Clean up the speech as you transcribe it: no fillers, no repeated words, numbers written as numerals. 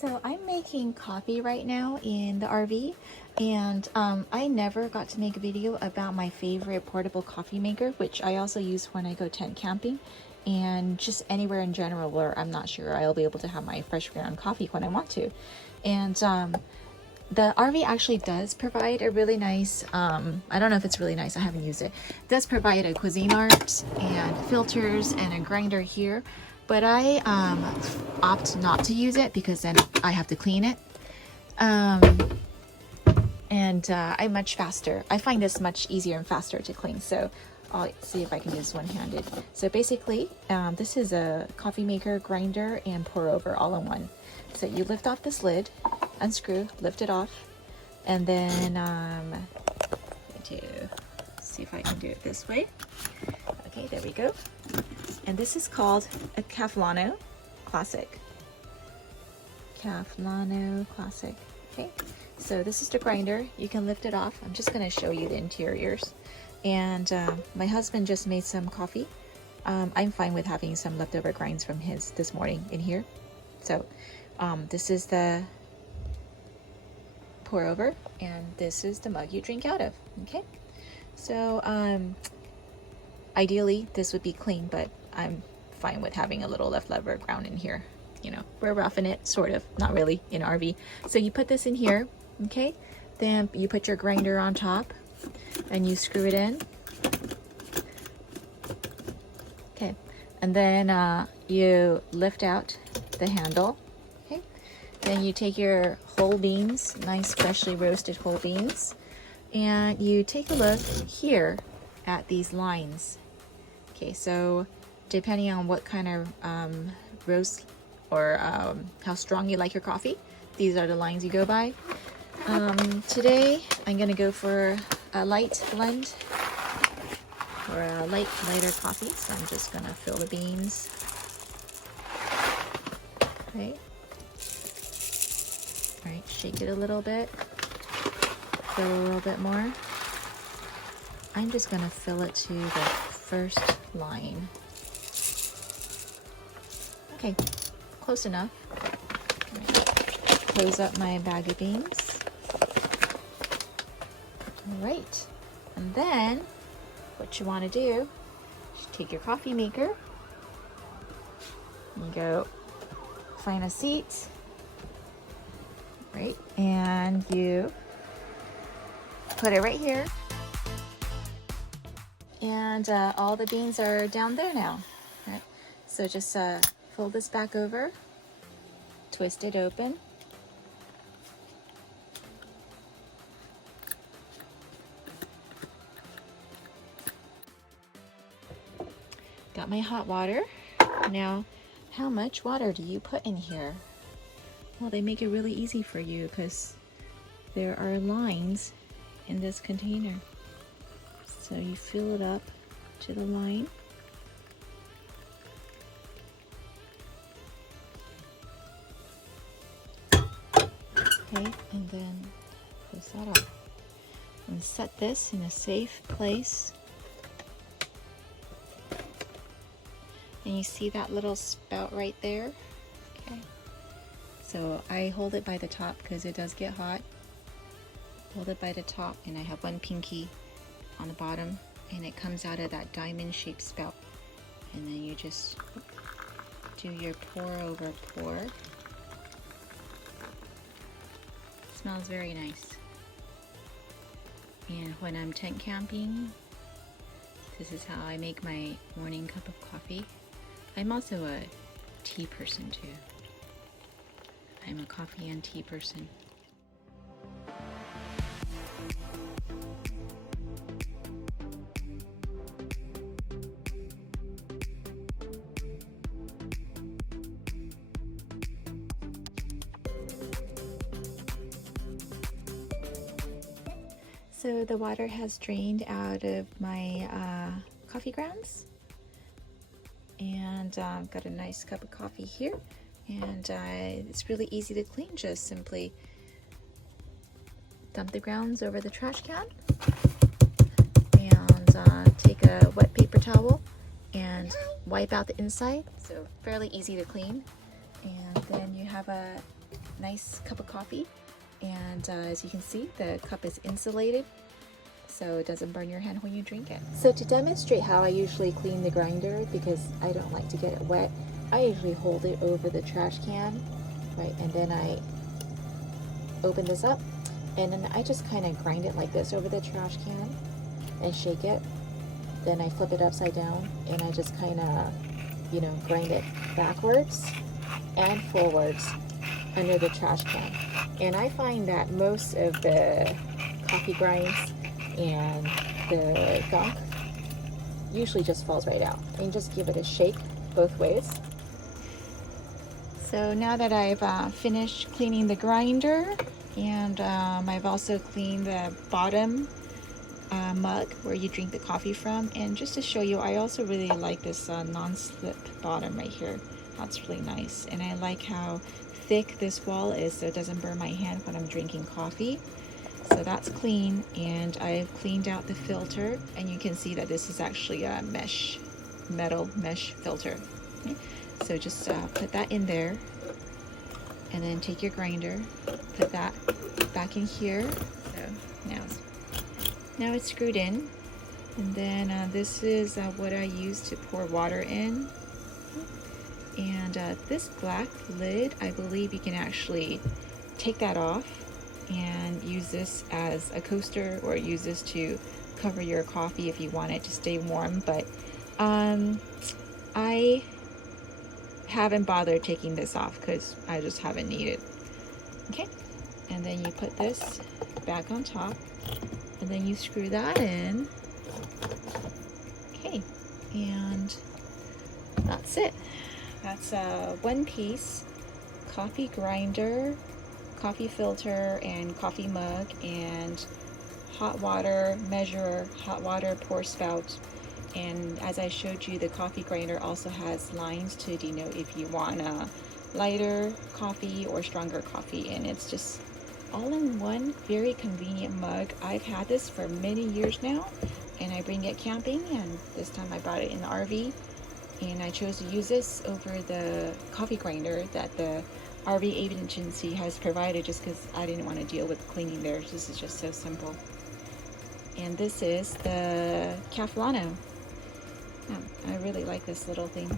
So I'm making coffee right now in the RV, and I never got to make a video about my favorite portable coffee maker, which I also use when I go tent camping and just anywhere in general where I'm not sure I'll be able to have my fresh ground coffee when I want to. And the RV actually does provide a really nice, I don't know if it's really nice, I haven't used it. It does provide a Cuisinart and filters and a grinder here, but I opt not to use it because then I have to clean it. I'm much faster. I find this much easier and faster to clean, so I'll see if I can do this one-handed. So basically, this is a coffee maker, grinder, and pour over all in one. So you lift off this lid, unscrew, lift it off, and then to see if I can do it this way. Okay, there we go. And this is called a Cafflano Classic. Cafflano Classic. Okay, so this is the grinder. You can lift it off. I'm just going to show you the interiors. And my husband just made some coffee. I'm fine with having some leftover grinds from his this morning in here. So this is the pour over, and this is the mug you drink out of. Okay, so ideally this would be clean, but I'm fine with having a little leftover ground in here. You know, we're roughing it, sort of, not really, in RV. So you put this in here, okay, then you put your grinder on top and you screw it in. Okay, and then you lift out the handle. Okay, then you take your whole beans, nice freshly roasted whole beans, and you take a look here at these lines. Okay, so depending on what kind of roast or how strong you like your coffee, these are the lines you go by. Today I'm gonna go for a light blend or a lighter coffee, so I'm just gonna fill the beans. Okay, all right, shake it a little bit, fill a little bit more. I'm just gonna fill it to the first line. Okay, close enough. Close up my bag of beans. All right, and then what you want to do is take your coffee maker and go find a seat, right, and you put it right here, and all the beans are down there now. Right, so just fold this back over, twist it open, got my hot water. Now, how much water do you put in here? Well, they make it really easy for you because there are lines in this container. So you fill it up to the line. Okay, and then close that up. And set this in a safe place. And you see that little spout right there? Okay. So I hold it by the top because it does get hot. Hold it by the top, and I have one pinky on the bottom, and it comes out of that diamond-shaped spout. And then you just do your pour over pour. It smells very nice. And when I'm tent camping, this is how I make my morning cup of coffee. I'm also a tea person too. I'm a coffee and tea person. So the water has drained out of my coffee grounds, and I've got a nice cup of coffee here, and it's really easy to clean. Just simply dump the grounds over the trash can and take a wet paper towel and wipe out the inside. So fairly easy to clean. And then you have a nice cup of coffee. And as you can see, the cup is insulated, so it doesn't burn your hand when you drink it. So to demonstrate how I usually clean the grinder, because I don't like to get it wet, I usually hold it over the trash can, right? And then I open this up, and then I just kind of grind it like this over the trash can and shake it. Then I flip it upside down and I just kind of, you know, grind it backwards and forwards under the trash can. And I find that most of the coffee grinds and the gunk usually just falls right out. And just give it a shake both ways. So now that I've finished cleaning the grinder, and I've also cleaned the bottom mug where you drink the coffee from, and just to show you, I also really like this non-slip bottom right here. That's really nice, and I like how thick this wall is so it doesn't burn my hand when I'm drinking coffee. So that's clean, and I've cleaned out the filter, and you can see that this is actually a metal mesh filter. Okay? So just put that in there, and then take your grinder, put that back in here. So now it's screwed in, and then this is what I use to pour water in. And this black lid, I believe you can actually take that off and use this as a coaster, or use this to cover your coffee if you want it to stay warm. But I haven't bothered taking this off because I just haven't needed. Okay, and then you put this back on top, and then you screw that in. Okay, and that's it. That's a one-piece coffee grinder, coffee filter, and coffee mug, and hot water measurer, hot water pour spout. And as I showed you, the coffee grinder also has lines to denote if you want a lighter coffee or stronger coffee, and it's just all in one very convenient mug. I've had this for many years now, and I bring it camping, and this time I brought it in the RV, and I chose to use this over the coffee grinder that the RV agency has provided, just because I didn't want to deal with cleaning theirs. This is just so simple. And this is the Cafflano. I really like this little thing.